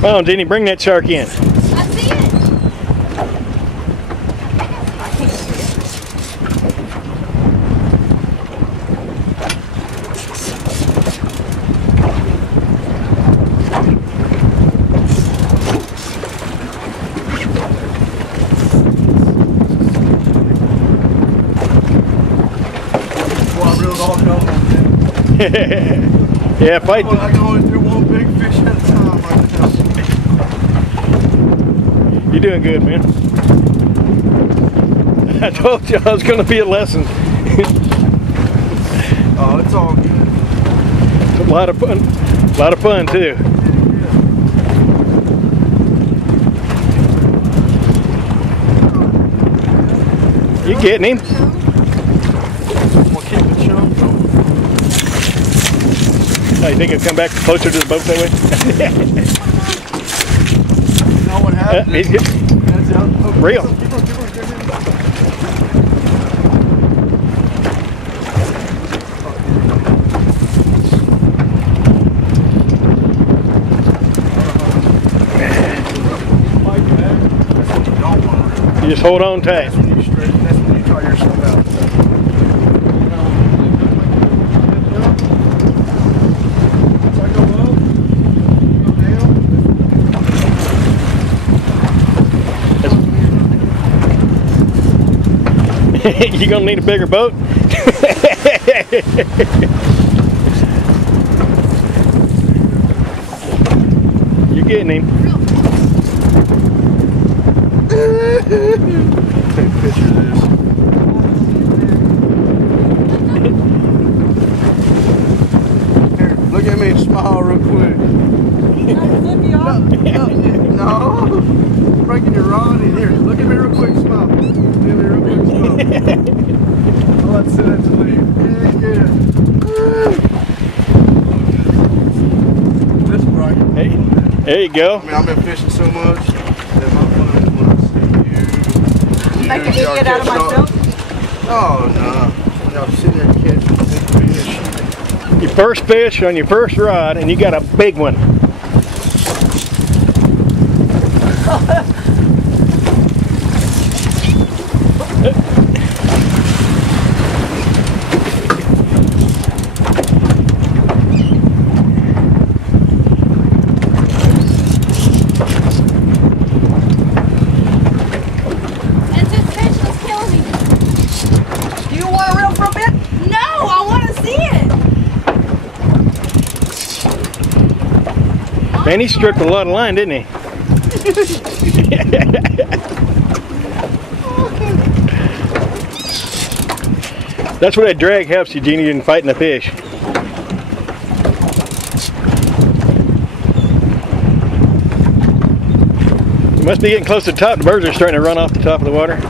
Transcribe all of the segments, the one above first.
Come on, Jenny, bring that shark in. I see it. Yeah, fight. I can only do one big fish at a time right now. You're doing good, man. I told you I was going to be a lesson. Oh, it's all good. A lot of fun. A lot of fun too. You getting him? We'll keep the chum going. Oh, you think he'll come back closer to the boat that way? You know what happened? He's good. That's out. Oh, Real. Keep on. You just hold on tight. That's when you try yourself out. You're gonna need a bigger boat. You're getting him. Take a picture of this. Here, look at me and smile real quick. No. Breaking your rod in here. Look at me real quick, smile. Look at me real quick, smile. Oh, that's it, that's a lead. Yeah. This bright. Hey, there you go. I mean, I've been fishing so much that my fun is when I see you. Make an idiot out of myself? Oh, no. When y'all sitting there catching big fish. Your first fish on your first rod, and you got a big one. Man, he stripped a lot of line, didn't he? That's where that drag helps you, Jeannie, in fighting the fish. You must be getting close to the top. The birds are starting to run off the top of the water.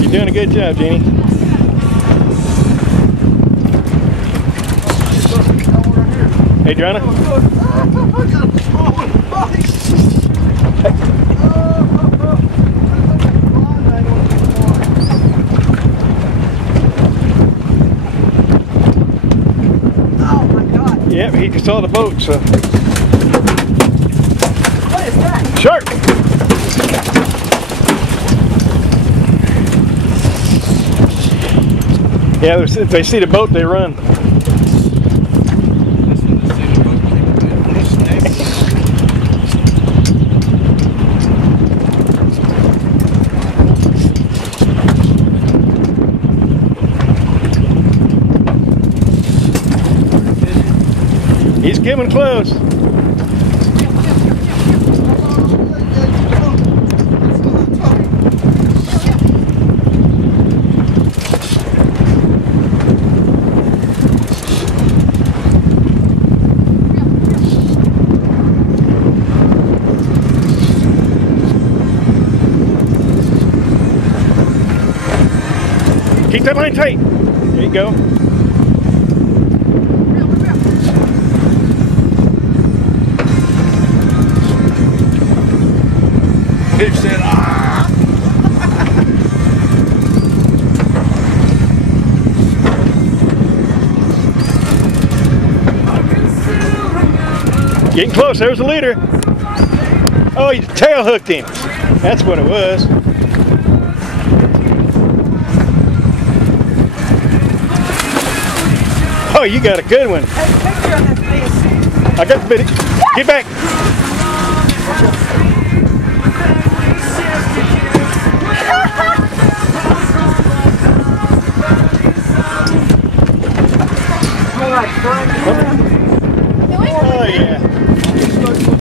You're doing a good job, Jeannie. Hey, Joanna. Oh my God. Yep, he saw the boat, so. What is that? Shark! Yeah, if they see the boat, they run. He's getting close. Keep that line tight. There you go. He said, ah! Getting close, there's the leader. Oh, you tail hooked him. That's what it was. Oh, you got a good one. Take a picture of this, please. I got the biddy. Get back.